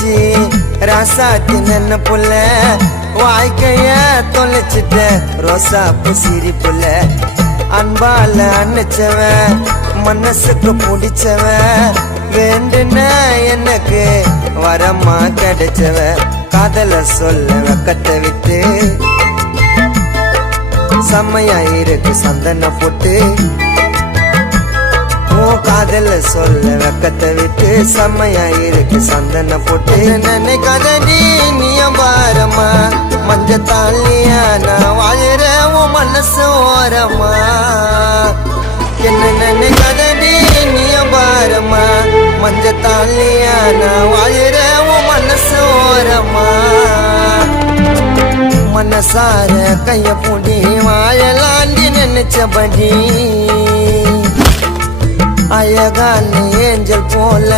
போச்சு ராசாத்தி நன்ன புள்ள வாழ்க்கைய தொலைச்சிட்ட ரோசா புசிரி புள்ள அன்பால அன்னிச்சவன் மனசுக்கு பிடிச்சவன் வேண்டுன எனக்கு வரமா கிடைச்சவ காதல சொல்ல வெக்கத்தை விட்டு செம்மையா இருக்கு சந்தன போட்டு காதல சொல்ல வெக்கத்தை விட்டு செம்மையா இருக்கு சந்தன போட்டு நினைக்காதடி நீயம் பாரமா மஞ்ச தாலியா நான் வாழற உன் மனசு ஓரமா என்ன நினைக்காதடி நீயம் பாரமா மஞ்ச தாலியா நான் வாழற உன் மனசு ஓரமா மனசார கைய பூடி வாழலாண்டி நினைச்சபடி அழகான ஏஞ்சல் போல